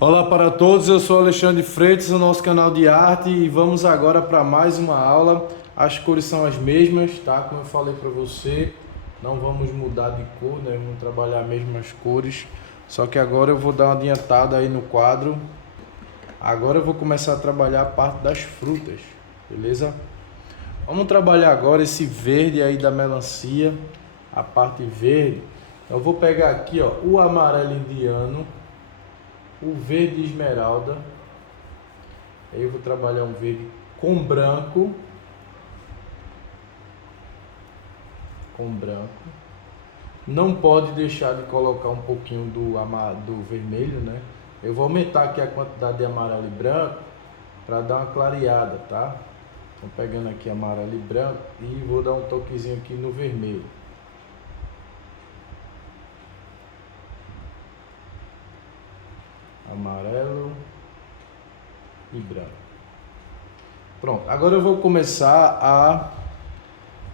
Olá para todos, eu sou Alexandre Freitas, do nosso canal de arte, e vamos agora para mais uma aula. As cores são as mesmas, tá? Como eu falei para você, não vamos mudar de cor, né? Vamos trabalhar as mesmas cores, só que agora eu vou dar uma adiantada aí no quadro. Agora eu vou começar a trabalhar a parte das frutas, beleza? Vamos trabalhar agora esse verde aí da melancia, a parte verde. Eu vou pegar aqui, ó, o amarelo indiano, o verde esmeralda. Aí eu vou trabalhar um verde com branco. Com branco. Não pode deixar de colocar um pouquinho do vermelho, né? Eu vou aumentar aqui a quantidade de amarelo e branco para dar uma clareada, tá? Estou pegando aqui amarelo e branco e vou dar um toquezinho aqui no vermelho. Amarelo e branco. Pronto, agora eu vou começar a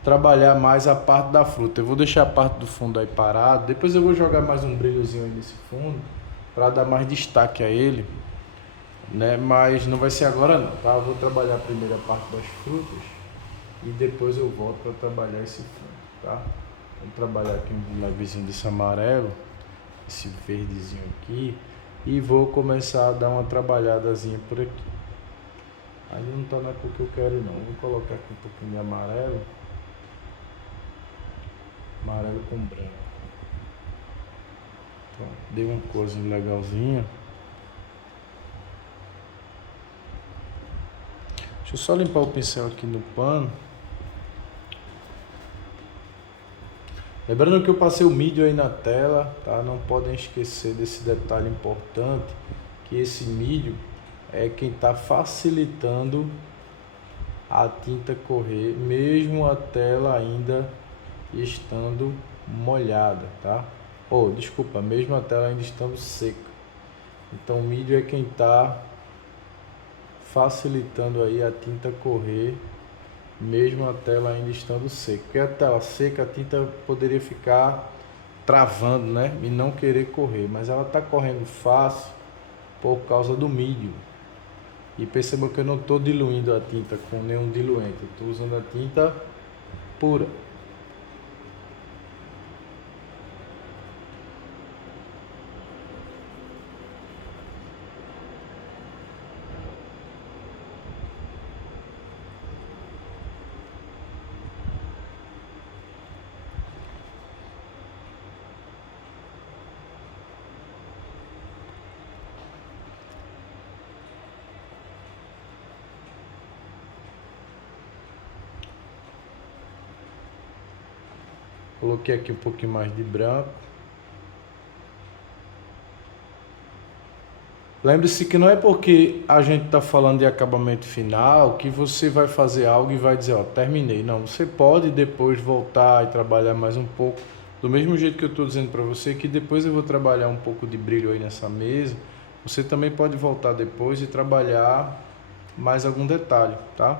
trabalhar mais a parte da fruta. Eu vou deixar a parte do fundo aí parado, depois eu vou jogar mais um brilhozinho aí nesse fundo para dar mais destaque a ele, né? Mas não vai ser agora não, tá? Eu vou trabalhar primeiro a parte das frutas e depois eu volto para trabalhar esse fundo, tá? Vou trabalhar aqui um levezinho desse amarelo, esse verdezinho aqui, e vou começar a dar uma trabalhadazinha por aqui. Ainda não tá na cor que eu quero não. Vou colocar aqui um pouquinho de amarelo. Amarelo com branco. Pronto, dei uma corzinha legalzinha. Deixa eu só limpar o pincel aqui no pano. Lembrando que eu passei o mídio aí na tela, tá? Não podem esquecer desse detalhe importante, que esse mídio é quem está facilitando a tinta correr, mesmo a tela ainda estando molhada, tá? Desculpa, mesmo a tela ainda estando seca. Então o mídio é quem está facilitando aí a tinta correr, mesmo a tela ainda estando seca. Porque a tela seca, a tinta poderia ficar travando, né? E não querer correr, mas ela está correndo fácil por causa do mídio. E perceba que eu não estou diluindo a tinta com nenhum diluente, eu estou usando a tinta pura. Coloquei aqui um pouquinho mais de branco. Lembre-se que não é porque a gente está falando de acabamento final que você vai fazer algo e vai dizer, ó, terminei. Não, você pode depois voltar e trabalhar mais um pouco. Do mesmo jeito que eu estou dizendo para você que depois eu vou trabalhar um pouco de brilho aí nessa mesa, você também pode voltar depois e trabalhar mais algum detalhe, tá?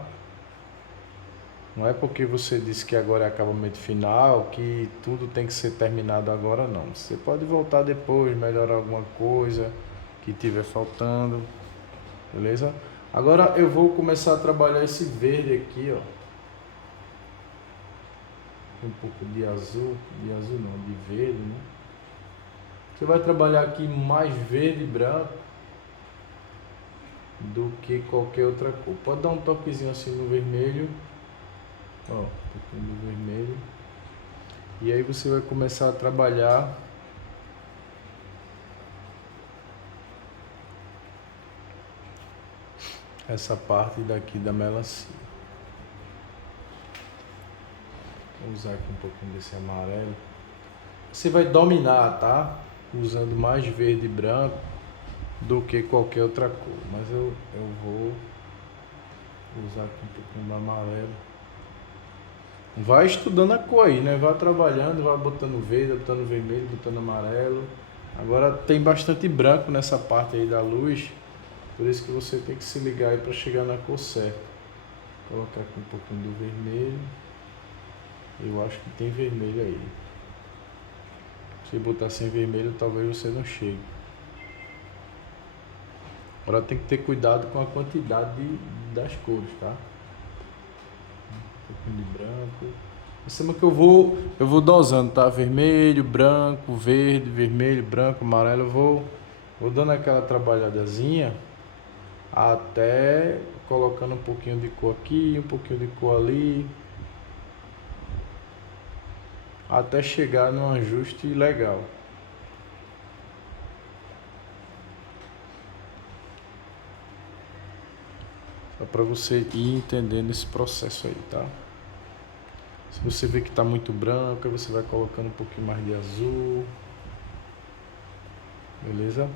Não é porque você disse que agora é acabamento final que tudo tem que ser terminado agora, não. Você pode voltar depois, melhorar alguma coisa que tiver faltando, beleza? Agora eu vou começar a trabalhar esse verde aqui, ó. Um pouco de azul não, de verde, né? Você vai trabalhar aqui mais verde e branco do que qualquer outra cor. Pode dar um toquezinho assim no vermelho, ó, um pouquinho do vermelho. E aí você vai começar a trabalhar essa parte daqui da melancia. Vou usar aqui um pouquinho desse amarelo. Você vai dominar, tá? Usando mais verde e branco do que qualquer outra cor. Mas eu vou usar aqui um pouquinho do amarelo. Vai estudando a cor aí, né? Vai trabalhando, vai botando verde, botando vermelho, botando amarelo. Agora tem bastante branco nessa parte aí da luz, por isso que você tem que se ligar aí para chegar na cor certa. Vou colocar aqui um pouquinho do vermelho. Eu acho que tem vermelho aí. Se botar sem vermelho, talvez você não chegue. Agora tem que ter cuidado com a quantidade das cores, tá? Um pouquinho de branco. Isso é que eu vou dosando, tá? Vermelho, branco, verde, vermelho, branco, amarelo. Vou dando aquela trabalhadazinha até colocando um pouquinho de cor aqui, um pouquinho de cor ali, até chegar num ajuste legal. Só para você ir entendendo esse processo aí, tá? Se você vê que está muito branco, aí você vai colocando um pouquinho mais de azul. Beleza?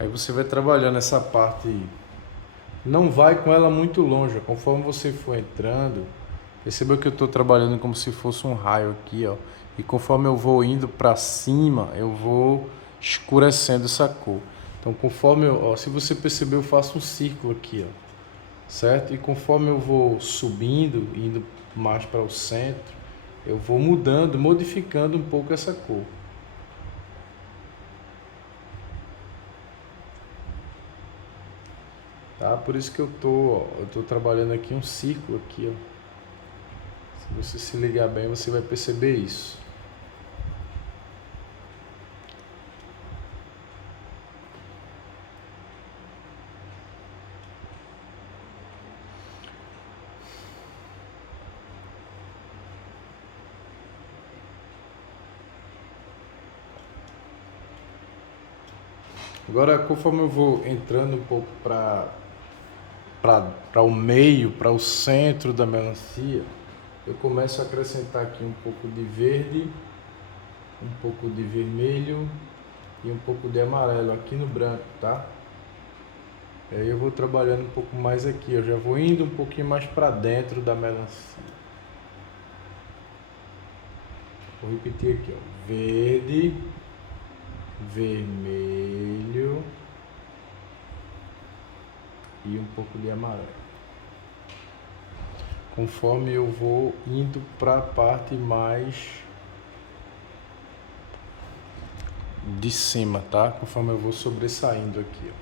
Aí você vai trabalhando essa parte aí. Não vai com ela muito longe. Conforme você for entrando, perceba que eu estou trabalhando como se fosse um raio aqui, ó. E conforme eu vou indo para cima, eu vou escurecendo essa cor. Então, conforme ó, se você perceber, eu faço um círculo aqui, ó, certo? E conforme eu vou subindo, indo mais para o centro, eu vou mudando, modificando um pouco essa cor. Tá? Por isso que eu tô trabalhando aqui um círculo aqui, ó. Se você se ligar bem, você vai perceber isso. Agora, conforme eu vou entrando um pouco para o meio, para o centro da melancia, eu começo a acrescentar aqui um pouco de verde, um pouco de vermelho e um pouco de amarelo aqui no branco, tá? Aí eu vou trabalhando um pouco mais aqui, eu já vou indo um pouquinho mais para dentro da melancia. Vou repetir aqui, ó. Verde, vermelho e um pouco de amarelo. Conforme eu vou indo para a parte mais de cima, tá? Conforme eu vou sobressaindo aqui,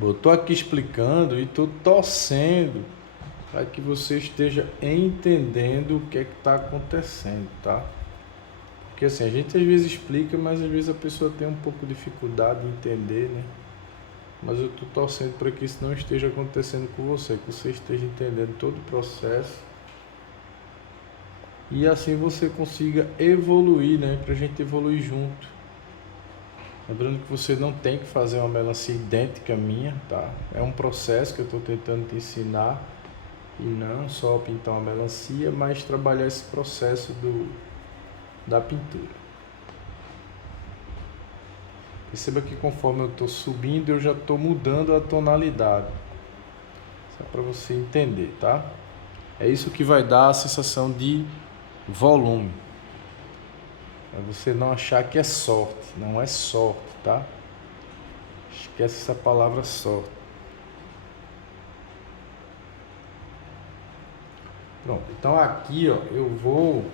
ó. Eu tô aqui explicando e tô torcendo para que você esteja entendendo o que é que está acontecendo, tá? Porque assim, a gente às vezes explica, mas às vezes a pessoa tem um pouco de dificuldade de entender, né? Mas eu tô torcendo para que isso não esteja acontecendo com você, que você esteja entendendo todo o processo e assim você consiga evoluir, né? Pra gente evoluir junto. Lembrando que você não tem que fazer uma melancia idêntica à minha, tá? É um processo que eu estou tentando te ensinar e não só pintar uma melancia, mas trabalhar esse processo da pintura. Perceba que conforme eu estou subindo, eu já estou mudando a tonalidade. Só para você entender, tá? É isso que vai dar a sensação de volume. Para você não achar que é sorte. Não é sorte, tá? Esquece essa palavra sorte. Pronto, então aqui, ó, eu vou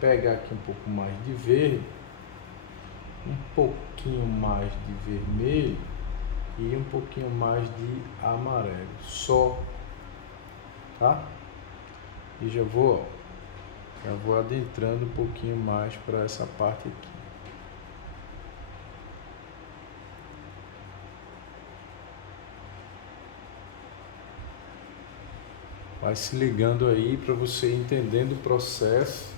pegar aqui um pouco mais de verde, um pouquinho mais de vermelho e um pouquinho mais de amarelo, só, tá? E já vou adentrando um pouquinho mais para essa parte aqui. Vai se ligando aí para você ir entendendo o processo.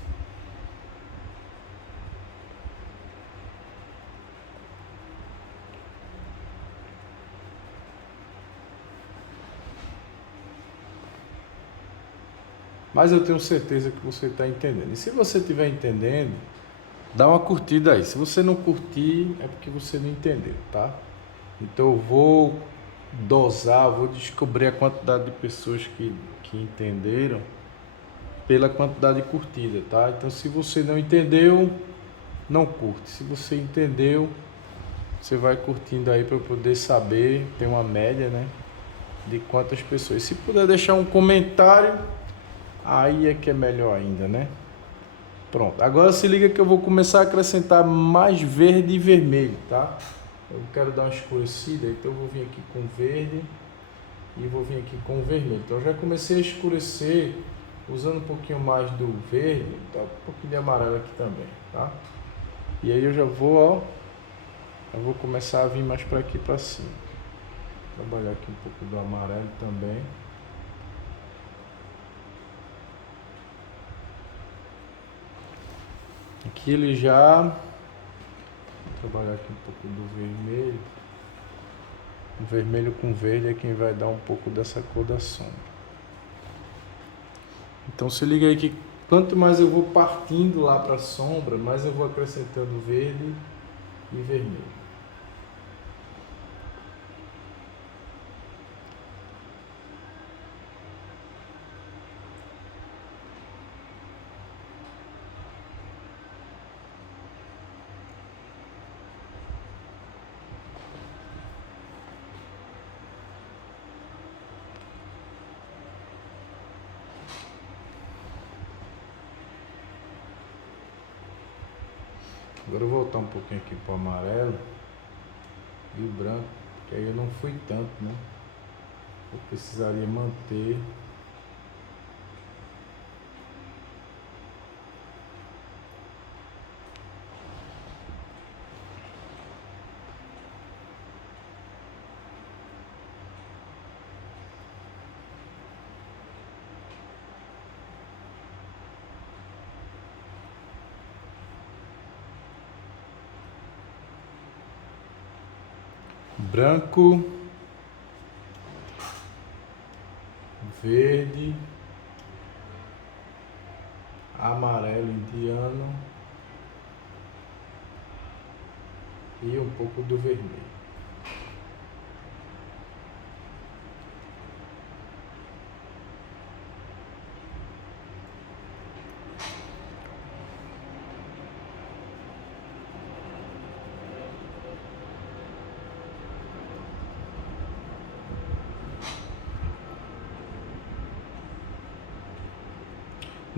Mas eu tenho certeza que você está entendendo. E se você estiver entendendo, dá uma curtida aí. Se você não curtir, é porque você não entendeu, tá? Então eu vou dosar, vou descobrir a quantidade de pessoas que entenderam pela quantidade de curtida, tá? Então se você não entendeu, não curte. Se você entendeu, você vai curtindo aí para eu poder saber, tem uma média, né? De quantas pessoas. Se puder deixar um comentário, aí é que é melhor ainda, né? Pronto, agora se liga que eu vou começar a acrescentar mais verde e vermelho, tá? Eu quero dar uma escurecida, então eu vou vir aqui com verde e vou vir aqui com vermelho. Então eu já comecei a escurecer usando um pouquinho mais do verde, tá? Um pouquinho de amarelo aqui também, tá? E aí eu já vou, ó, eu vou começar a vir mais para aqui para cima. Trabalhar aqui um pouco do amarelo também. Aqui ele já... Vou trabalhar aqui um pouco do vermelho. O vermelho com verde é quem vai dar um pouco dessa cor da sombra. Então se liga aí que quanto mais eu vou partindo lá para a sombra, mais eu vou acrescentando verde e vermelho. Agora eu vou voltar um pouquinho aqui para o amarelo e o branco, que aí eu não fui tanto, né? Eu precisaria manter. Branco, verde, amarelo indiano e um pouco do vermelho.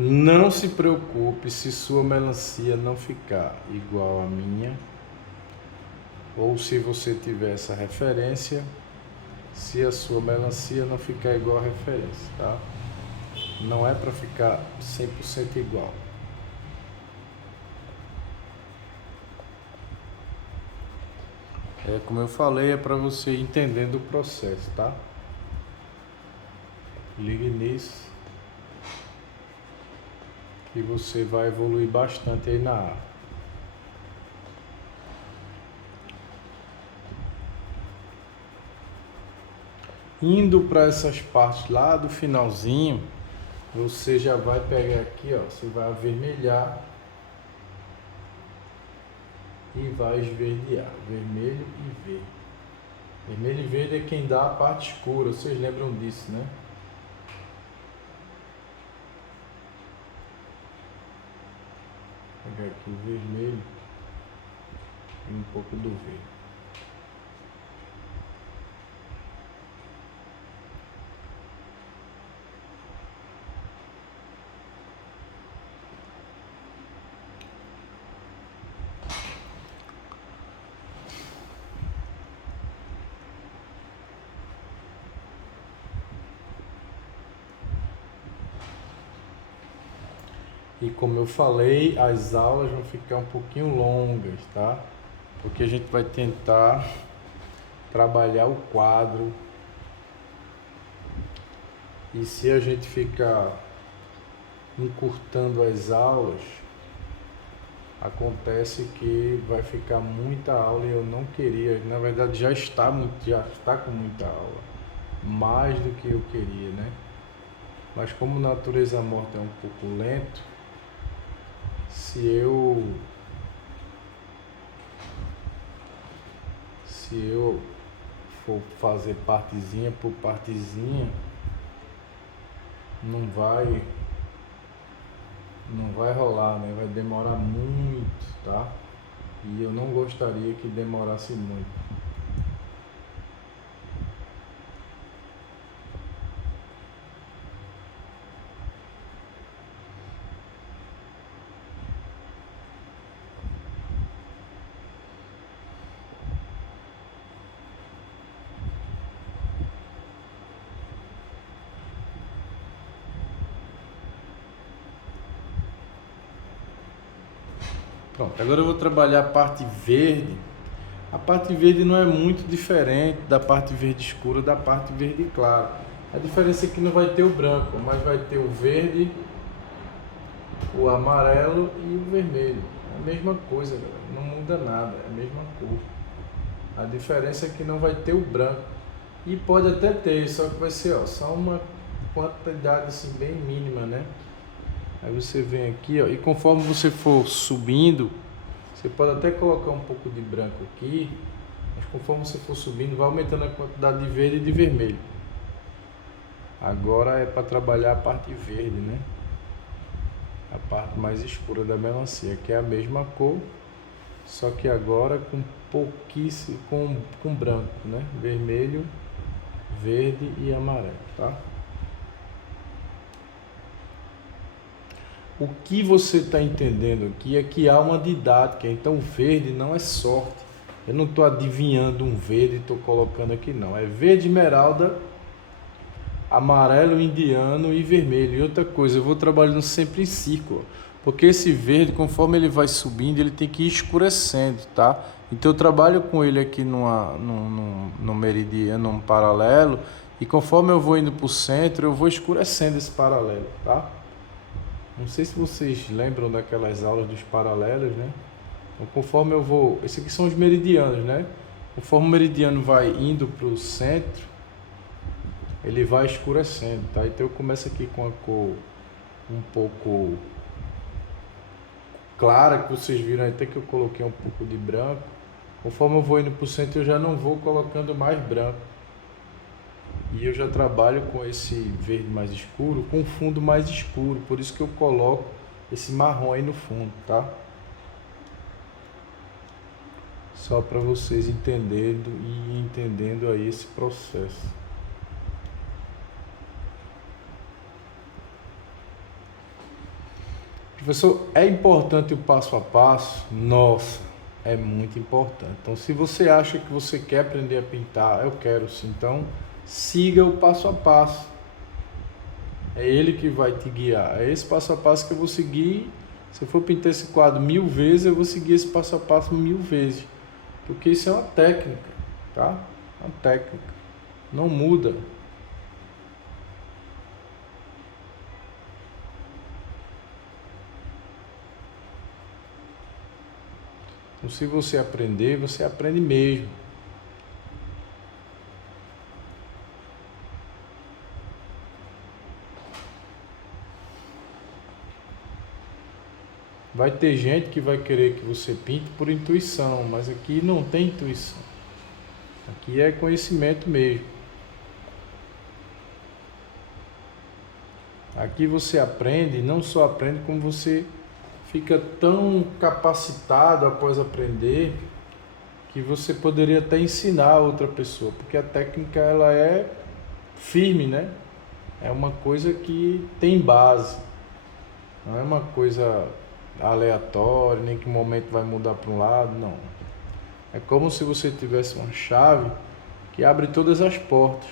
Não se preocupe se sua melancia não ficar igual à minha, ou se você tiver essa referência, se a sua melancia não ficar igual à referência, tá? Não é para ficar 100% igual. É como eu falei, é para você ir entendendo o processo, tá? Ligue nisso que você vai evoluir bastante aí na arte. Indo para essas partes lá do finalzinho, você já vai pegar aqui, ó, você vai avermelhar e vai esverdear, vermelho e verde. Vermelho e verde é quem dá a parte escura, vocês lembram disso, né? Vou pegar aqui o vermelho e um pouco do verde. E como eu falei, as aulas vão ficar um pouquinho longas, tá? Porque a gente vai tentar trabalhar o quadro E se a gente ficar encurtando as aulas, acontece que vai ficar muita aula e eu não queria, na verdade já está com muita aula, mais do que eu queria, né? Mas como natureza morta é um pouco lento, se eu for fazer partezinha por partezinha, não vai rolar, né? Vai demorar muito, tá? E eu não gostaria que demorasse muito. Pronto, agora eu vou trabalhar a parte verde. A parte verde não é muito diferente da parte verde escura da parte verde clara. A diferença é que não vai ter o branco, mas vai ter o verde, o amarelo e o vermelho. É a mesma coisa, galera. Não muda nada, é a mesma cor. A diferença é que não vai ter o branco. E pode até ter, só que vai ser só uma quantidade assim, bem mínima, né? Aí você vem aqui, e conforme você for subindo, você pode até colocar um pouco de branco aqui, mas conforme você for subindo, vai aumentando a quantidade de verde e de vermelho. Agora é para trabalhar a parte verde, né? A parte mais escura da melancia, que é a mesma cor, só que agora com pouquíssimo, com branco, né? Vermelho, verde e amarelo, tá? O que você está entendendo aqui é que há uma didática, então verde não é sorte. Eu não estou adivinhando um verde e estou colocando aqui, não. É verde esmeralda, amarelo indiano e vermelho. E outra coisa, eu vou trabalhando sempre em círculo, porque esse verde, conforme ele vai subindo, ele tem que ir escurecendo, tá? Então eu trabalho com ele aqui no meridiano, num paralelo, e conforme eu vou indo para o centro, eu vou escurecendo esse paralelo, tá? Não sei se vocês lembram daquelas aulas dos paralelos, né? Então, conforme eu vou... Esses aqui são os meridianos, né? Conforme o meridiano vai indo para o centro, ele vai escurecendo, tá? Então eu começo aqui com a cor um pouco clara, que vocês viram até que eu coloquei um pouco de branco. Conforme eu vou indo para o centro, eu já não vou colocando mais branco. E eu já trabalho com esse verde mais escuro, com fundo mais escuro, por isso que eu coloco esse marrom aí no fundo, tá? Só para vocês entendendo aí esse processo. Professor, é importante o passo a passo? Nossa, é muito importante. Então, se você acha que você quer aprender a pintar, eu quero sim. Então, siga o passo a passo. É ele que vai te guiar. É esse passo a passo que eu vou seguir. Se eu for pintar esse quadro 1000 vezes, eu vou seguir esse passo a passo 1000 vezes. Porque isso é uma técnica, tá? Uma técnica. Não muda. Então, se você aprender, você aprende mesmo. Vai ter gente que vai querer que você pinte por intuição, mas aqui não tem intuição. Aqui é conhecimento mesmo. Aqui você aprende, não só aprende, como você fica tão capacitado após aprender que você poderia até ensinar a outra pessoa, porque a técnica ela é firme, né? É uma coisa que tem base, não é uma coisa aleatória, nem que o momento vai mudar para um lado, não. É como se você tivesse uma chave que abre todas as portas.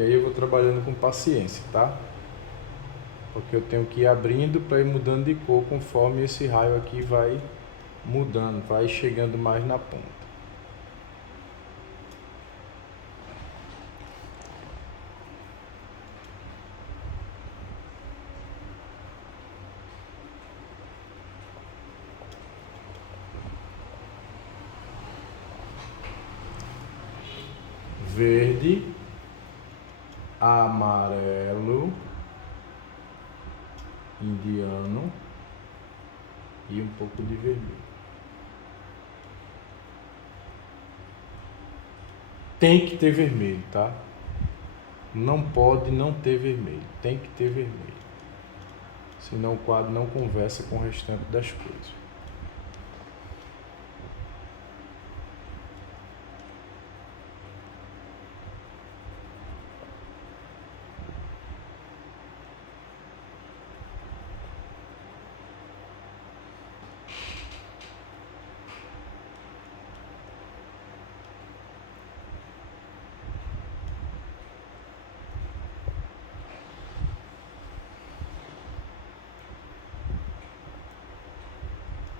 E aí eu vou trabalhando com paciência, tá? Porque eu tenho que ir abrindo para ir mudando de cor conforme esse raio aqui vai mudando, vai chegando mais na ponta. Verde, amarelo, indiano e um pouco de vermelho. Tem que ter vermelho, tá? Não pode não ter vermelho, tem que ter vermelho. Senão o quadro não conversa com o restante das coisas.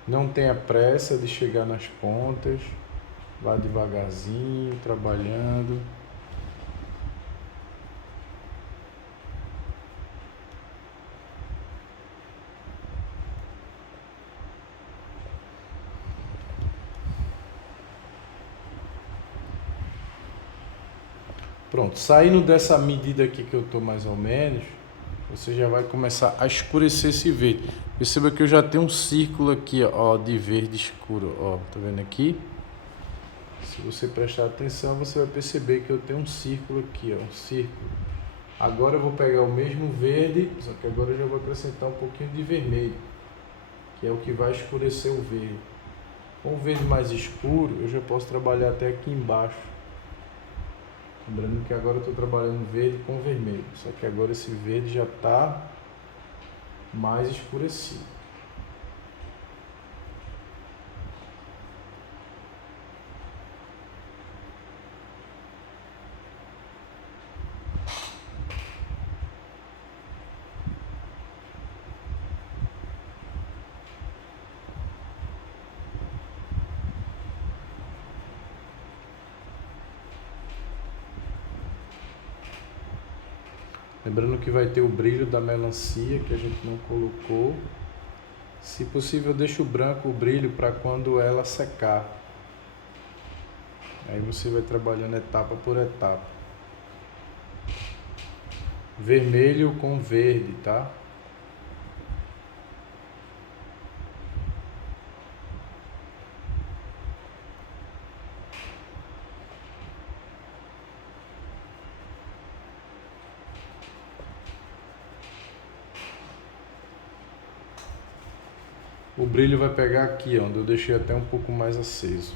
Não tenha pressa de chegar nas pontas, vá devagarzinho, trabalhando. Pronto, saindo dessa medida aqui que eu estou mais ou menos, você já vai começar a escurecer esse verde. Perceba que eu já tenho um círculo aqui, ó, de verde escuro, ó, tá vendo aqui? Se você prestar atenção, você vai perceber que eu tenho um círculo aqui, ó, um círculo. Agora eu vou pegar o mesmo verde, só que agora eu já vou acrescentar um pouquinho de vermelho, que é o que vai escurecer o verde. Com o verde mais escuro, eu já posso trabalhar até aqui embaixo. Lembrando que agora eu estou trabalhando verde com vermelho, só que agora esse verde já está mais escurecido. Lembrando que vai ter o brilho da melancia que a gente não colocou. Se possível, deixa o branco, o brilho, para quando ela secar. Aí você vai trabalhando etapa por etapa. Vermelho com verde, tá? O brilho vai pegar aqui, onde eu deixei até um pouco mais aceso.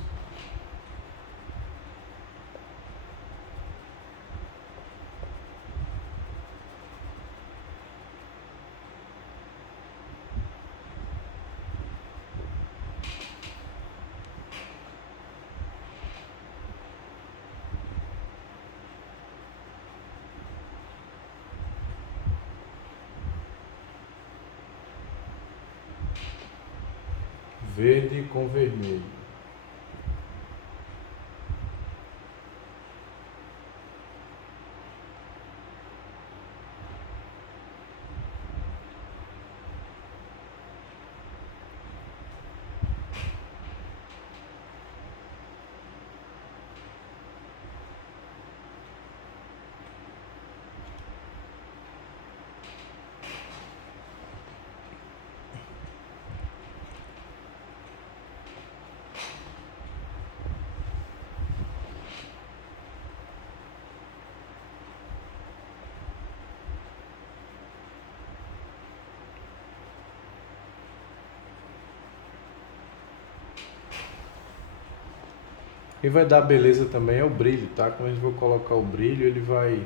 Verde com vermelho. E vai dar beleza também é o brilho, tá? Quando a gente for colocar o brilho, ele vai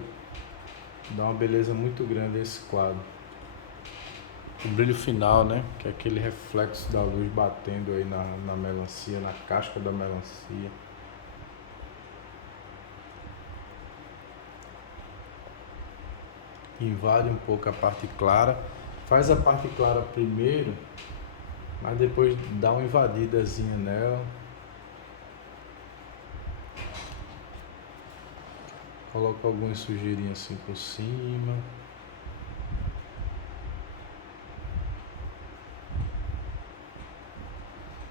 dar uma beleza muito grande a esse quadro. O brilho final, né? Que é aquele reflexo da luz batendo aí na melancia, na casca da melancia. invade um pouco a parte clara. Faz a parte clara primeiro, mas depois dá uma invadidazinha nela. Coloca algumas sujeirinhas assim por cima.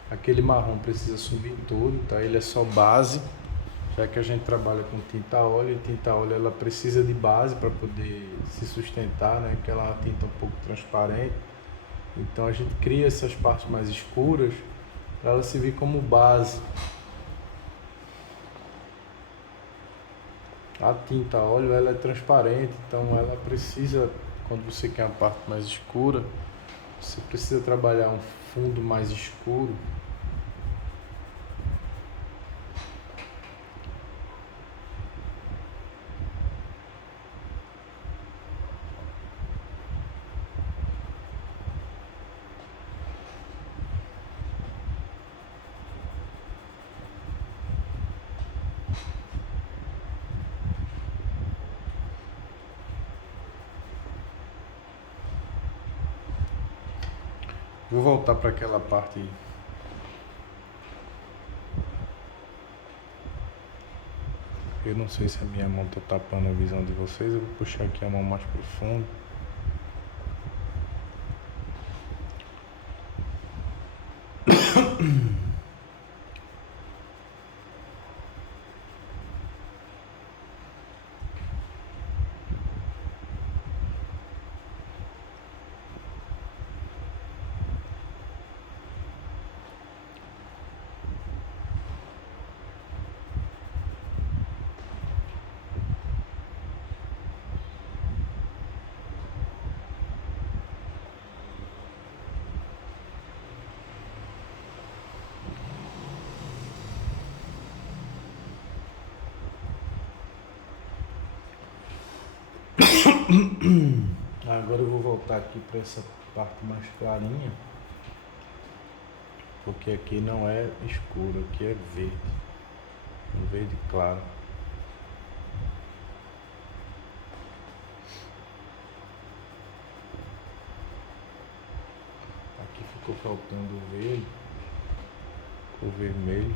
Aquele marrom precisa subir todo, tá? Ele é só base, já que a gente trabalha com tinta óleo, e tinta óleo ela precisa de base para poder se sustentar, né? Que ela é uma tinta um pouco transparente. Então a gente cria essas partes mais escuras para ela servir como base. A tinta óleo ela é transparente, então ela precisa, quando você quer uma parte mais escura, você precisa trabalhar um fundo mais escuro. Vou voltar para aquela parte aí. Eu não sei se a minha mão está tapando a visão de vocês, eu vou puxar aqui a mão mais profundo. Agora eu vou voltar aqui para essa parte mais clarinha, porque aqui não é escuro, aqui é verde, um verde claro. Aqui ficou faltando o verde, o vermelho.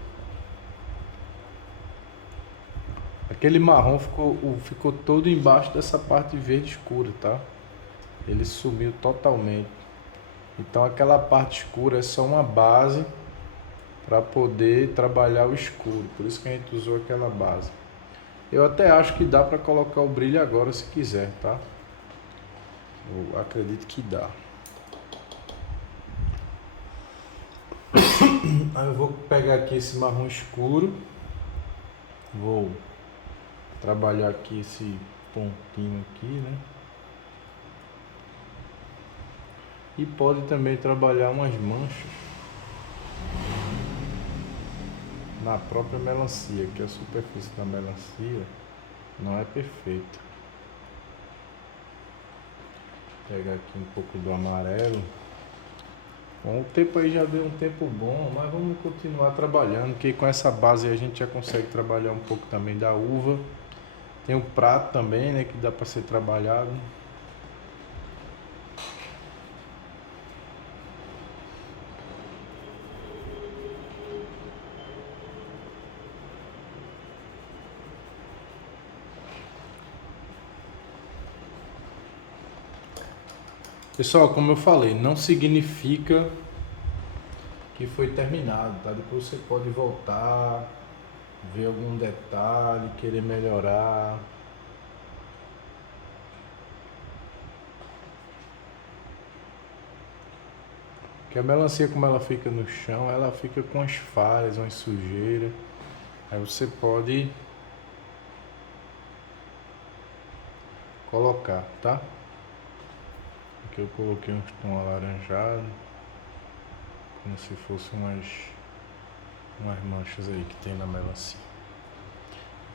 Aquele marrom ficou todo embaixo dessa parte verde escura, tá? Ele sumiu totalmente. Então aquela parte escura é só uma base para poder trabalhar o escuro. Por isso que a gente usou aquela base. Eu até acho que dá para colocar o brilho agora se quiser, tá? Eu acredito que dá. Aí eu vou pegar aqui esse marrom escuro. Vou trabalhar aqui esse pontinho aqui, né? E pode também trabalhar umas manchas na própria melancia, que a superfície da melancia não é perfeita. Vou pegar aqui um pouco do amarelo. Bom, o tempo aí já deu um tempo bom, mas vamos continuar trabalhando, que com essa base a gente já consegue trabalhar um pouco também da uva. Tem o prato também, né, que dá para ser trabalhado. Pessoal, como eu falei, não significa que foi terminado, tá? Depois você pode voltar, ver algum detalhe, querer melhorar. Porque a melancia, como ela fica no chão, ela fica com as falhas, umas sujeiras. Aí você pode colocar, tá? Aqui eu coloquei uns tons alaranjados, como se fossem umas manchas aí que tem na melancia.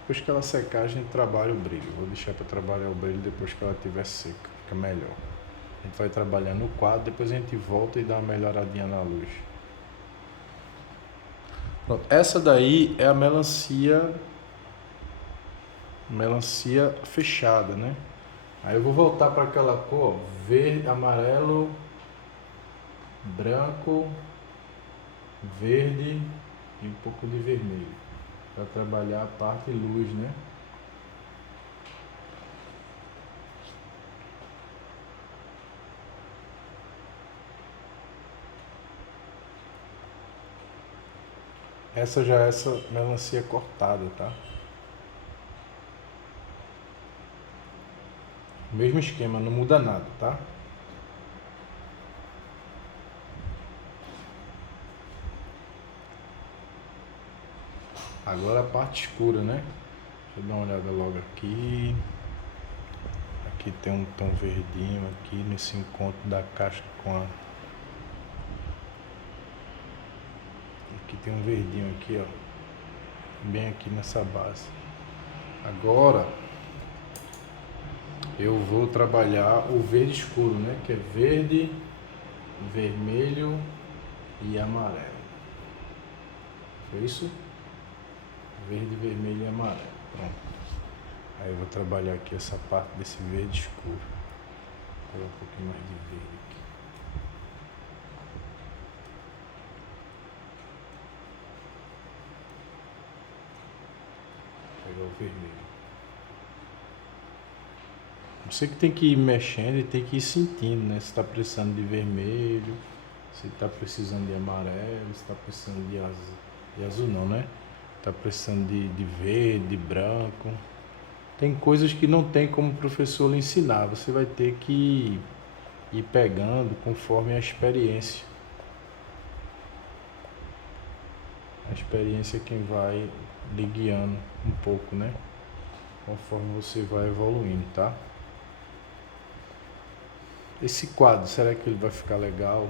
Depois que ela secar, a gente trabalha o brilho. Vou deixar para trabalhar o brilho depois que ela estiver seca, fica melhor. A gente vai trabalhar no quadro, depois a gente volta e dá uma melhoradinha na luz. Pronto, essa daí é a melancia fechada, né? Aí eu vou voltar para aquela cor, ó, verde, amarelo, branco, verde e um pouco de vermelho, para trabalhar a parte luz, né? Essa já é essa melancia cortada, tá? Mesmo esquema, não muda nada, tá? Agora a parte escura, né? Deixa eu dar uma olhada logo aqui. Aqui tem um tom verdinho aqui nesse encontro da caixa com a... Aqui tem um verdinho aqui, ó. Bem aqui nessa base. Agora eu vou trabalhar o verde escuro, né? Que é verde, vermelho e amarelo. Foi isso? Verde, vermelho e amarelo. Pronto. Aí eu vou trabalhar aqui essa parte desse verde escuro. Vou colocar um pouquinho mais de verde aqui. Vou pegar o vermelho. Você que tem que ir mexendo e tem que ir sentindo, né? Se está precisando de vermelho, se está precisando de amarelo, se está precisando de azul. De azul não, né? Está precisando de verde, de branco. Tem coisas que não tem como o professor lhe ensinar. Você vai ter que ir pegando conforme a experiência. A experiência é quem vai lhe guiando um pouco, né? Conforme você vai evoluindo, tá? Esse quadro, será que ele vai ficar legal?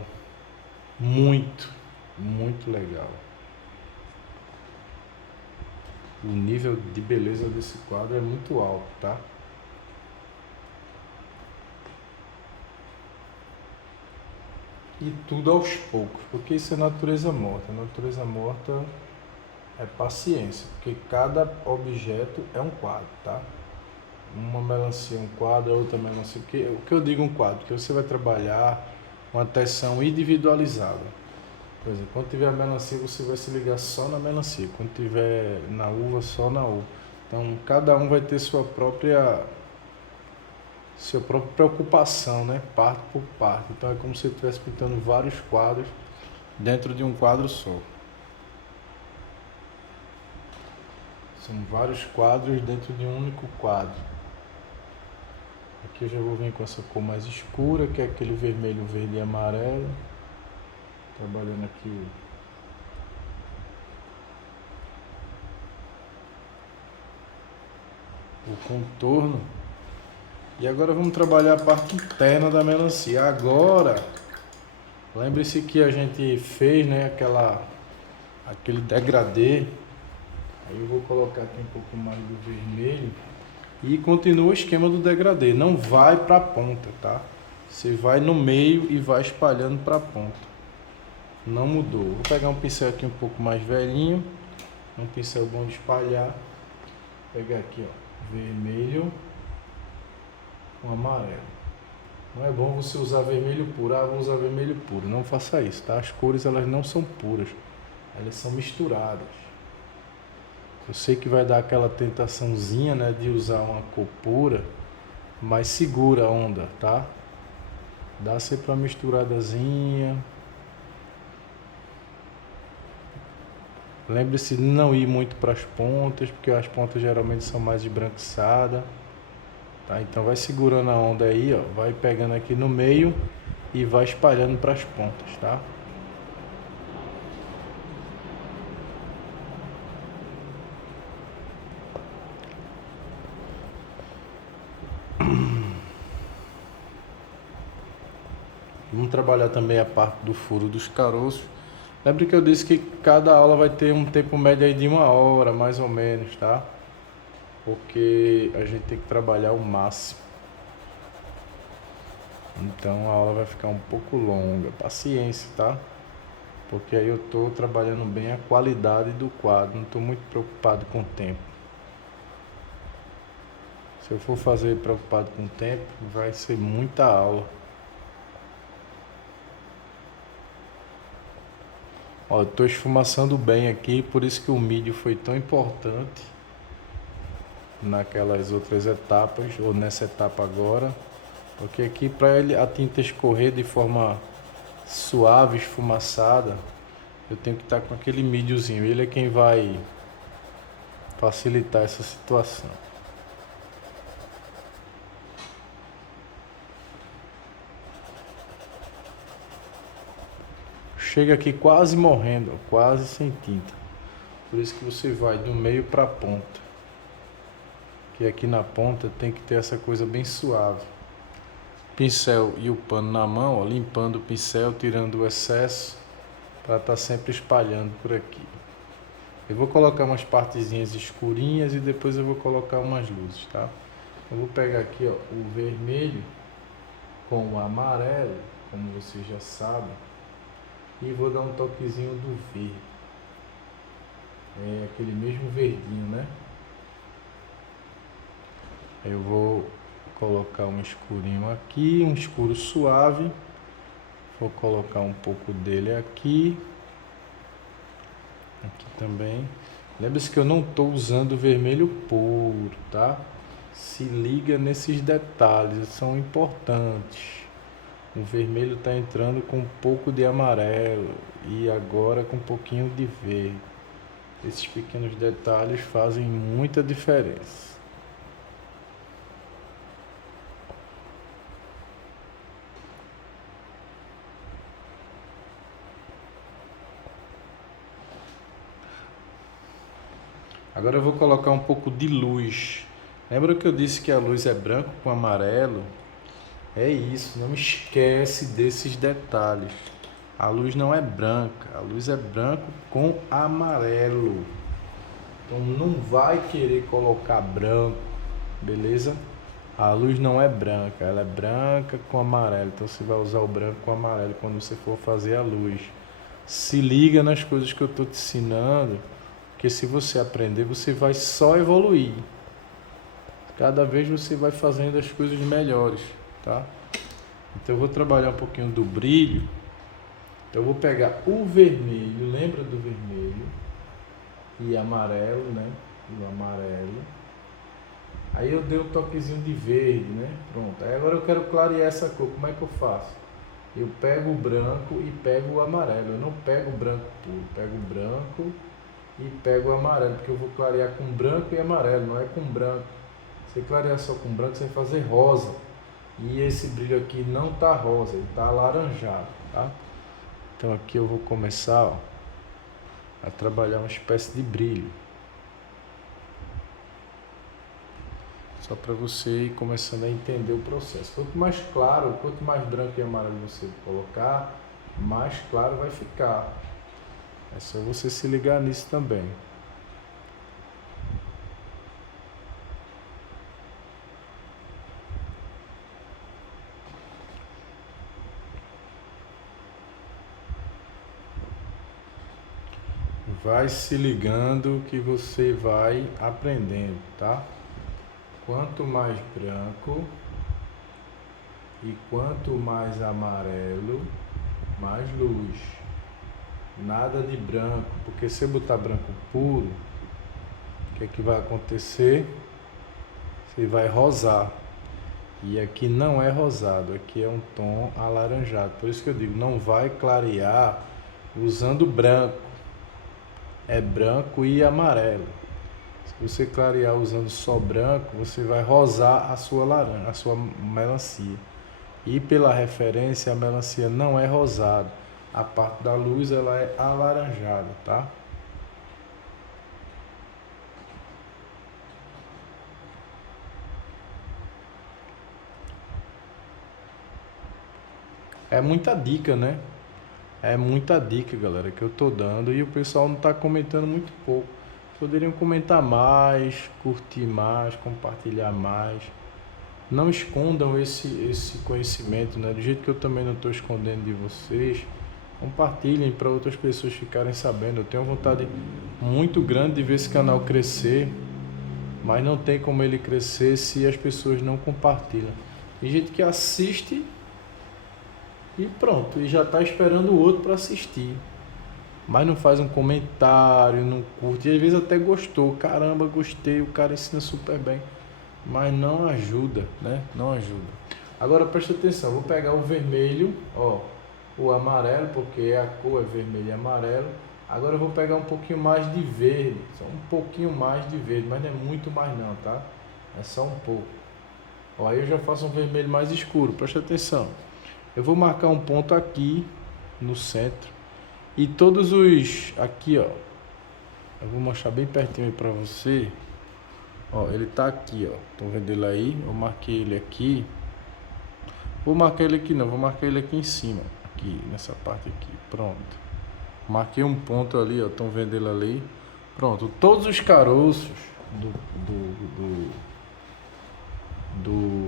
Muito, muito legal. O nível de beleza desse quadro é muito alto, tá? E tudo aos poucos, porque isso é natureza morta. Natureza morta é paciência, porque cada objeto é um quadro, tá? Uma melancia é um quadro, a outra melancia... O que eu digo um quadro? Porque você vai trabalhar uma tensão individualizada. Por exemplo, quando tiver a melancia, você vai se ligar só na melancia. Quando tiver na uva, só na uva. Então, cada um vai ter sua própria preocupação, né? Parte por parte. Então, é como se você estivesse pintando vários quadros dentro de um quadro só. São vários quadros dentro de um único quadro. Aqui eu já vou vir com essa cor mais escura, que é aquele vermelho, verde e amarelo. Trabalhando aqui o contorno. E agora vamos trabalhar a parte interna da melancia. Agora, lembre-se que a gente fez, né, aquele degradê. Aí eu vou colocar aqui um pouco mais do vermelho. E continua o esquema do degradê. Não vai para a ponta, tá? Você vai no meio e vai espalhando para a ponta. Não mudou. Vou pegar um pincel aqui um pouco mais velhinho. Um pincel bom de espalhar. Vou pegar aqui, ó, vermelho com amarelo. Não é bom você usar vermelho puro. Ah, vou usar vermelho puro. Não faça isso, tá? As cores, elas não são puras. Elas são misturadas. Eu sei que vai dar aquela tentaçãozinha, né, de usar uma cor pura, mas segura a onda, tá? Dá sempre uma misturadazinha. Lembre-se de não ir muito para as pontas, porque as pontas geralmente são mais esbranquiçadas. Tá? Então vai segurando a onda aí, ó, vai pegando aqui no meio e vai espalhando para as pontas, tá? Vamos trabalhar também a parte do furo dos caroços. Lembre que eu disse que cada aula vai ter um tempo médio aí de 1 hora, mais ou menos, tá? Porque a gente tem que trabalhar o máximo. Então a aula vai ficar um pouco longa. Paciência, tá? Porque aí eu tô trabalhando bem a qualidade do quadro. Não tô muito preocupado com o tempo. Se eu for fazer preocupado com o tempo, vai ser muita aula. Ó, eu tô esfumaçando bem aqui, por isso que o mídio foi tão importante naquelas outras etapas, ou nessa etapa agora. Porque aqui para ele a tinta escorrer de forma suave, esfumaçada, eu tenho que estar com aquele mídiozinho. Ele é quem vai facilitar essa situação. Chega aqui quase morrendo, quase sem tinta. Por isso que você vai do meio para a ponta. Que aqui na ponta tem que ter essa coisa bem suave. Pincel e o pano na mão, ó, limpando o pincel, tirando o excesso, para estar sempre espalhando por aqui. Eu vou colocar umas partezinhas escurinhas e depois eu vou colocar umas luzes, tá? Eu vou pegar aqui, ó, o vermelho com o amarelo, como vocês já sabem, e vou dar um toquezinho do verde. É aquele mesmo verdinho, né? Eu vou colocar um escurinho aqui, um escuro suave. Vou colocar um pouco dele aqui. Aqui também. Lembre-se que eu não estou usando vermelho puro, tá? Se liga nesses detalhes, são importantes. O vermelho está entrando com um pouco de amarelo e agora com um pouquinho de verde. Esses pequenos detalhes fazem muita diferença. Agora eu vou colocar um pouco de luz. Lembra que eu disse que a luz é branco com amarelo? É isso, não esquece desses detalhes. A luz não é branca, a luz é branco com amarelo. Então não vai querer colocar branco, beleza? A luz não é branca, ela é branca com amarelo. Então você vai usar o branco com amarelo quando você for fazer a luz. Se liga nas coisas que eu estou te ensinando, porque se você aprender, você vai só evoluir. Cada vez você vai fazendo as coisas melhores, tá? Então eu vou trabalhar um pouquinho do brilho. Então eu vou pegar o vermelho, lembra do vermelho? E amarelo, né? O amarelo. Aí eu dei um toquezinho de verde, né? Pronto. Aí agora eu quero clarear essa cor. Como é que eu faço? Eu pego o branco e pego o amarelo. Eu não pego o branco puro. Pego o branco e pego o amarelo. Porque eu vou clarear com branco e amarelo, não é com branco. Se você clarear só com branco, você vai fazer rosa. E esse brilho aqui não tá rosa, ele tá alaranjado, tá? Então aqui eu vou começar, ó, a trabalhar uma espécie de brilho. Só para você ir começando a entender o processo. Quanto mais claro, quanto mais branco e amarelo você colocar, mais claro vai ficar. É só você se ligar nisso também. Vai se ligando que você vai aprendendo, tá? Quanto mais branco e quanto mais amarelo, mais luz. Nada de branco, porque se eu botar branco puro, o que é que vai acontecer? Você vai rosar. E aqui não é rosado, aqui é um tom alaranjado. Por isso que eu digo, não vai clarear usando branco. É branco e amarelo. Se você clarear usando só branco, você vai rosar a sua laranja, a sua melancia. E pela referência, a melancia não é rosada. A parte da luz ela é alaranjada, tá? É muita dica, né? É muita dica, galera, que eu tô dando e o pessoal não tá comentando muito pouco. Poderiam comentar mais, curtir mais, compartilhar mais. Não escondam esse conhecimento, né? Do jeito que eu também não estou escondendo de vocês. Compartilhem para outras pessoas ficarem sabendo. Eu tenho uma vontade muito grande de ver esse canal crescer, mas não tem como ele crescer se as pessoas não compartilham. Tem gente que assiste e pronto, e já está esperando o outro para assistir, mas não faz um comentário, não curte, e às vezes até gostou, caramba, gostei, o cara ensina super bem, mas não ajuda, né? Não ajuda. Agora presta atenção, vou pegar o vermelho, ó, o amarelo, porque a cor é vermelho e amarelo. Agora eu vou pegar um pouquinho mais de verde, só um pouquinho mais de verde, mas não é muito mais não, tá? É só um pouco. Ó, aí eu já faço um vermelho mais escuro, presta atenção. Eu vou marcar um ponto aqui no centro e todos os aqui, ó. Eu vou mostrar bem pertinho aí pra você. Ó, ele tá aqui, ó. Estão vendo ele aí? Eu marquei ele aqui. Vou marcar ele aqui não, vou marcar ele aqui em cima, aqui nessa parte aqui. Pronto. Marquei um ponto ali, ó. Estão vendo ele ali? Pronto. Todos os caroços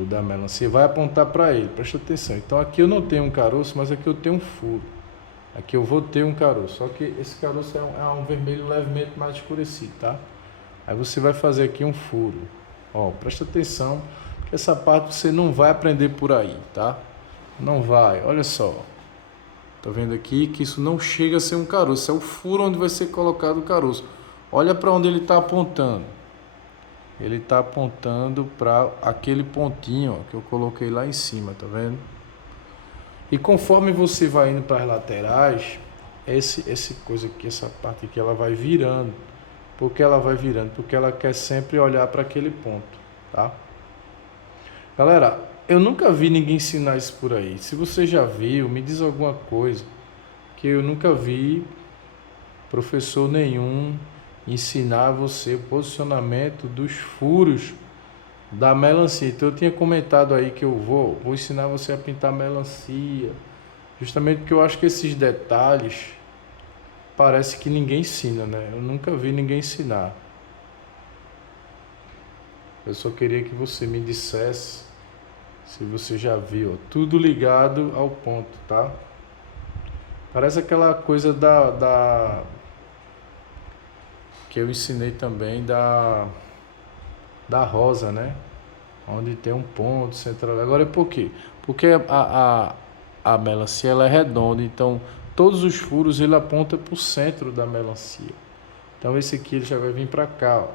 da melancia vai apontar para ele. Presta atenção. Então aqui eu não tenho um caroço, mas aqui eu tenho um furo. Aqui eu vou ter um caroço. Só que esse caroço é um vermelho levemente mais escurecido, tá? Aí você vai fazer aqui um furo. Ó, presta atenção, que essa parte você não vai aprender por aí, tá? Não vai. Olha só. Tá vendo aqui que isso não chega a ser um caroço, é o furo onde vai ser colocado o caroço. Olha para onde ele está apontando. Ele está apontando para aquele pontinho, ó, que eu coloquei lá em cima, tá vendo? E conforme você vai indo para as laterais, esse coisa aqui, essa parte aqui, ela vai virando. Por que ela vai virando? Porque ela quer sempre olhar para aquele ponto, tá? Galera, eu nunca vi ninguém ensinar isso por aí. Se você já viu, me diz alguma coisa, que eu nunca vi professor nenhum ensinar você o posicionamento dos furos da melancia. Então eu tinha comentado aí que eu vou ensinar você a pintar melancia, justamente porque eu acho que esses detalhes parece que ninguém ensina, né? Eu nunca vi ninguém ensinar. Eu só queria que você me dissesse se você já viu, ó, tudo ligado ao ponto, tá? Parece aquela coisa que eu ensinei também da rosa, né? Onde tem um ponto central. Agora é por quê? Porque a melancia ela é redonda, então todos os furos ele aponta para o centro da melancia. Então esse aqui ele já vai vir para cá, ó.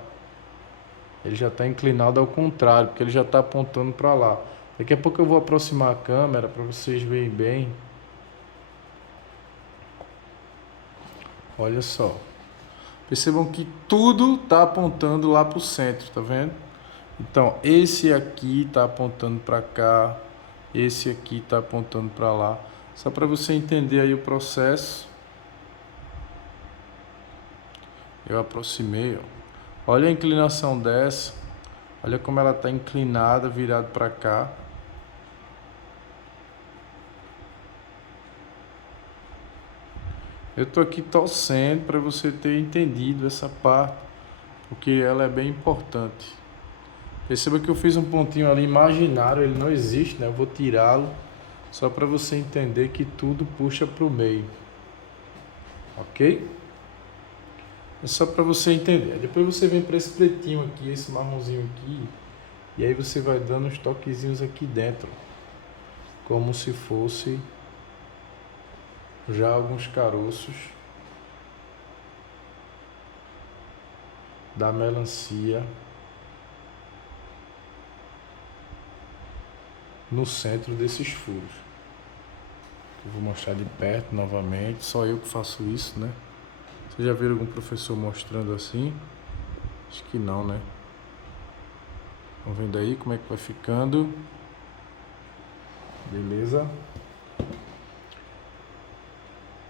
Ele já está inclinado ao contrário, porque ele já está apontando para lá. Daqui a pouco eu vou aproximar a câmera para vocês verem bem. Olha só. Percebam que tudo está apontando lá para o centro, tá vendo? Então, esse aqui está apontando para cá, esse aqui está apontando para lá. Só para você entender aí o processo. Eu aproximei, ó. Olha a inclinação dessa. Olha como ela está inclinada, virada para cá. Eu estou aqui torcendo para você ter entendido essa parte, porque ela é bem importante. Perceba que eu fiz um pontinho ali imaginário, ele não existe, né? Eu vou tirá-lo só para você entender que tudo puxa para o meio. Ok? É só para você entender. Depois você vem para esse pretinho aqui, esse marronzinho aqui, e aí você vai dando uns toquezinhos aqui dentro, como se fosse já alguns caroços da melancia no centro desses furos. Eu vou mostrar de perto novamente, só eu que faço isso, né? Vocês já viram algum professor mostrando assim? Acho que não, né? Vão vendo aí como é que vai ficando. Beleza?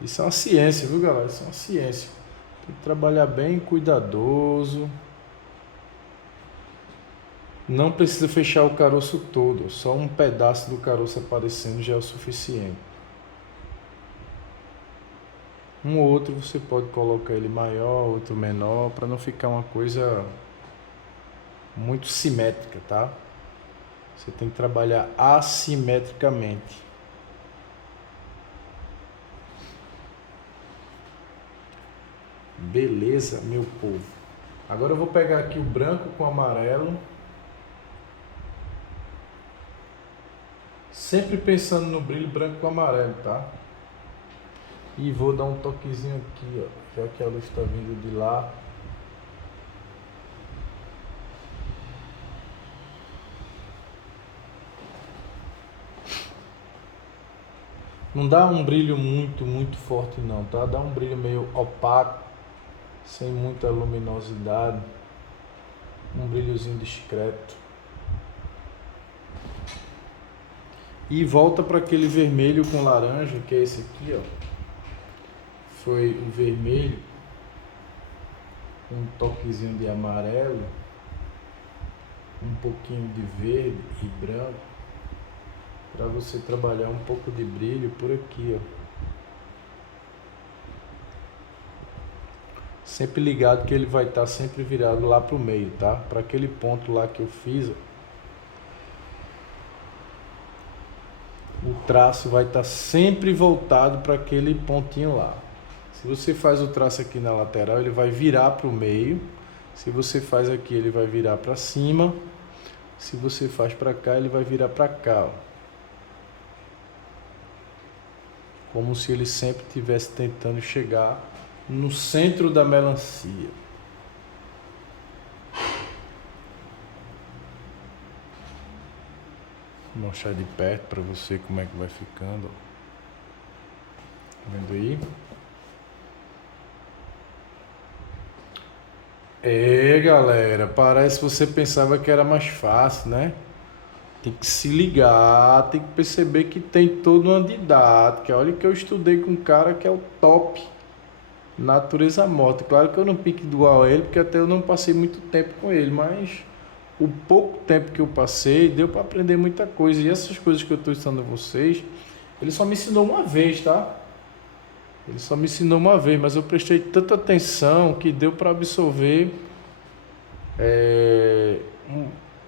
Isso é uma ciência, viu, galera? Isso é uma ciência. Tem que trabalhar bem cuidadoso. Não precisa fechar o caroço todo. Só um pedaço do caroço aparecendo já é o suficiente. Um ou outro você pode colocar ele maior, outro menor, para não ficar uma coisa muito simétrica, tá? Você tem que trabalhar assimetricamente. Beleza, meu povo? Agora eu vou pegar aqui o branco com o amarelo. Sempre pensando no brilho branco com amarelo, tá? E vou dar um toquezinho aqui, ó. Já que a luz está vindo de lá. Não dá um brilho muito forte não, tá? Dá um brilho meio opaco, sem muita luminosidade. Um brilhozinho discreto. E volta para aquele vermelho com laranja, que é esse aqui, ó. Foi o vermelho, um toquezinho de amarelo, um pouquinho de verde e branco, para você trabalhar um pouco de brilho por aqui, ó. Sempre ligado que ele vai estar sempre virado lá pro meio, tá? Para aquele ponto lá que eu fiz, ó. O traço vai estar sempre voltado para aquele pontinho lá. Se você faz o traço aqui na lateral, ele vai virar para o meio. Se você faz aqui, ele vai virar para cima. Se você faz para cá, ele vai virar para cá, ó. Como se ele sempre estivesse tentando chegar no centro da melancia. Vou mostrar de perto para você como é que vai ficando. Tá vendo aí? Galera, parece que você pensava que era mais fácil, né? Tem que se ligar, tem que perceber que tem toda uma didática. Olha que eu estudei com um cara que é o top, natureza morta. Claro que eu não pique igual a ele, porque até eu não passei muito tempo com ele, mas o pouco tempo que eu passei deu para aprender muita coisa. E essas coisas que eu estou ensinando a vocês, ele só me ensinou uma vez, tá? Ele só me ensinou uma vez, mas eu prestei tanta atenção que deu para absorver.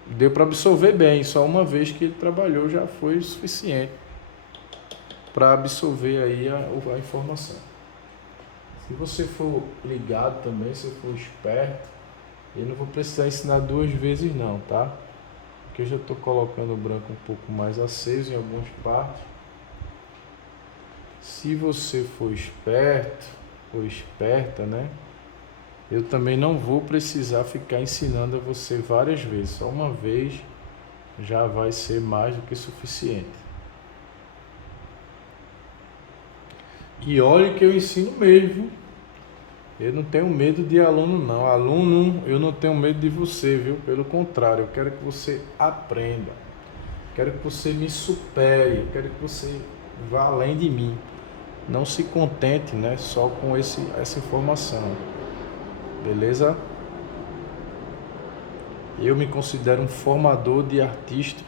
Deu para absorver bem. Só uma vez que ele trabalhou já foi o suficiente para absorver aí a informação. Se você for ligado também, se for esperto, eu não vou precisar ensinar 2 vezes não, tá? Porque eu já estou colocando o branco um pouco mais aceso em algumas partes. Se você for esperto ou esperta, né? Eu também não vou precisar ficar ensinando a você várias vezes. Só uma vez já vai ser mais do que suficiente. E olha que eu ensino mesmo. Eu não tenho medo de aluno não. Aluno, eu não tenho medo de você, viu? Pelo contrário, eu quero que você aprenda. Quero que você me supere. Eu quero que você vá além de mim. Não se contente, né, só com essa informação. Beleza? Eu me considero um formador de artistas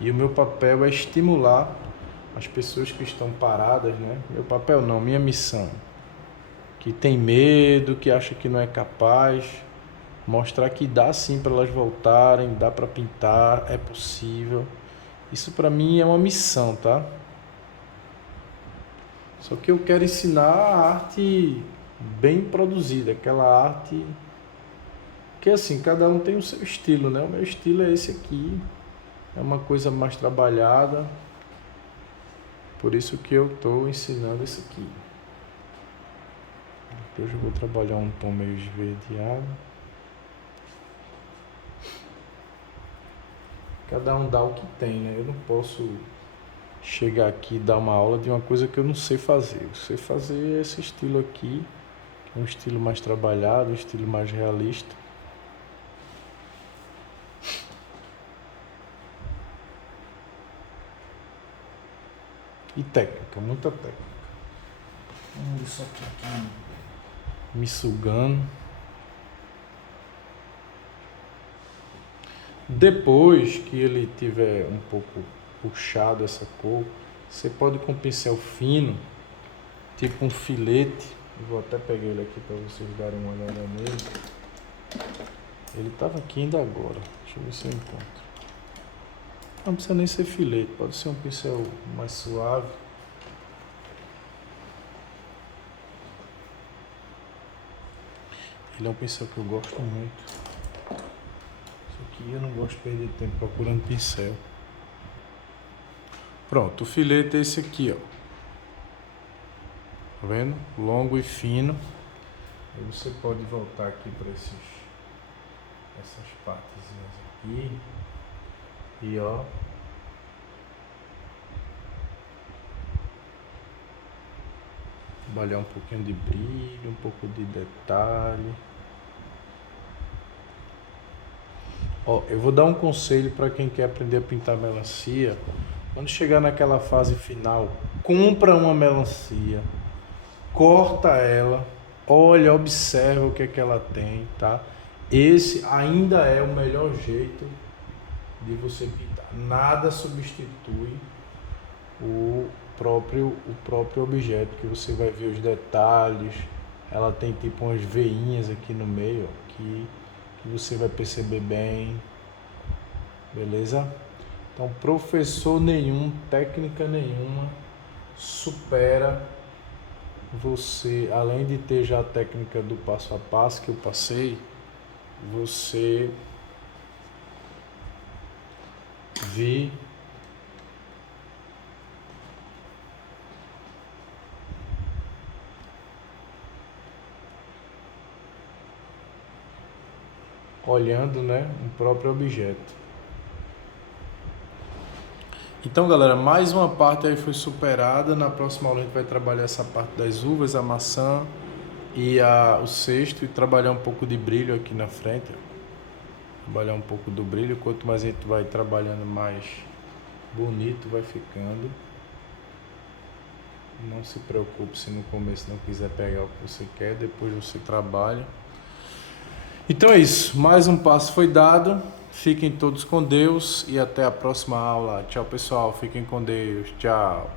e o meu papel é estimular as pessoas que estão paradas, né? Meu papel não, minha missão. Que tem medo, que acha que não é capaz, mostrar que dá sim para elas voltarem, dá para pintar, é possível. Isso para mim é uma missão, tá? Só que eu quero ensinar a arte bem produzida, aquela arte que assim, cada um tem o seu estilo, né? O meu estilo é esse aqui, é uma coisa mais trabalhada, por isso que eu estou ensinando isso aqui. Hoje eu vou trabalhar um tom meio esverdeado. Cada um dá o que tem, né? Eu não posso chegar aqui e dar uma aula de uma coisa que eu não sei fazer. Eu sei fazer esse estilo aqui, que é um estilo mais trabalhado, um estilo mais realista. E técnica, muita técnica. Vamos ver só aqui me sugando. Depois que ele tiver um pouco puxado essa cor, você pode com um pincel fino, tipo um filete. Eu vou até pegar ele aqui para vocês darem uma olhada nele. Ele estava aqui ainda agora. Deixa eu ver se eu encontro. Não precisa nem ser filete, pode ser um pincel mais suave. Ele é um pincel que eu gosto muito. Só que eu não gosto de perder tempo procurando pincel. Pronto, o filete é esse aqui, ó. Tá vendo? Longo e fino. Aí você pode voltar aqui para essas partezinhas aqui. E ó. Trabalhar um pouquinho de brilho, um pouco de detalhe. Ó, eu vou dar um conselho para quem quer aprender a pintar melancia. Quando chegar naquela fase final, compra uma melancia, corta ela, olha, observa o que é que ela tem, tá? Esse ainda é o melhor jeito de você pintar. Nada substitui o próprio objeto, que você vai ver os detalhes. Ela tem tipo umas veinhas aqui no meio, ó, que você vai perceber bem, beleza? Então, professor nenhum, técnica nenhuma supera você, além de ter já a técnica do passo a passo que eu passei, você vir olhando, né, o próprio objeto. Então, galera, mais uma parte aí foi superada. Na próxima aula a gente vai trabalhar essa parte das uvas, a maçã e o cesto, e trabalhar um pouco de brilho aqui na frente. Trabalhar um pouco do brilho. Quanto mais a gente vai trabalhando, mais bonito vai ficando. Não se preocupe se no começo não quiser pegar o que você quer, depois você trabalha. Então é isso, mais um passo foi dado. Fiquem todos com Deus e até a próxima aula. Tchau, pessoal, fiquem com Deus. Tchau.